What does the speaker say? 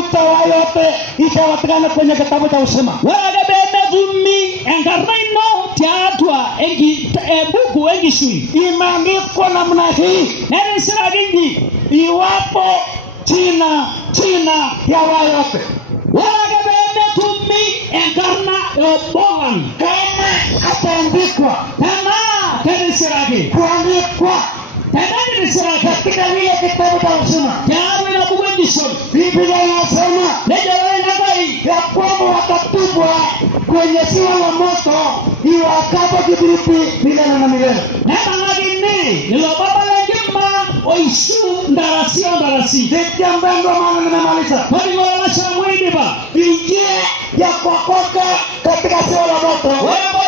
mtawa yote itapatikana kwenye kitabu cha uzima. Wala bene vumi engarino tiatwa buku engishui. Imeandikwa namna hii. Nene sira gingi. Iwapo china ya wayote. Wala bene vumi engarna bongan. Kama ataandikwa. Tena nene sira gingi. Kuandikwa. Nene sira gingi. Katika vile kitabu cha uzima. Tiawe na buku engishui. Biblia inasema. Nejawe nagai. Ya kwamba watatupwa kwenye ziwa la moto iwakapo kibiriti milele na milele. Nena ngagini. Nilo baba lengima oishu ndarasi. Diki ambendo maana nimemaliza. Kwani wala na shamwini ba. Ingie ya kuokoka katika ziwa la moto. Wewe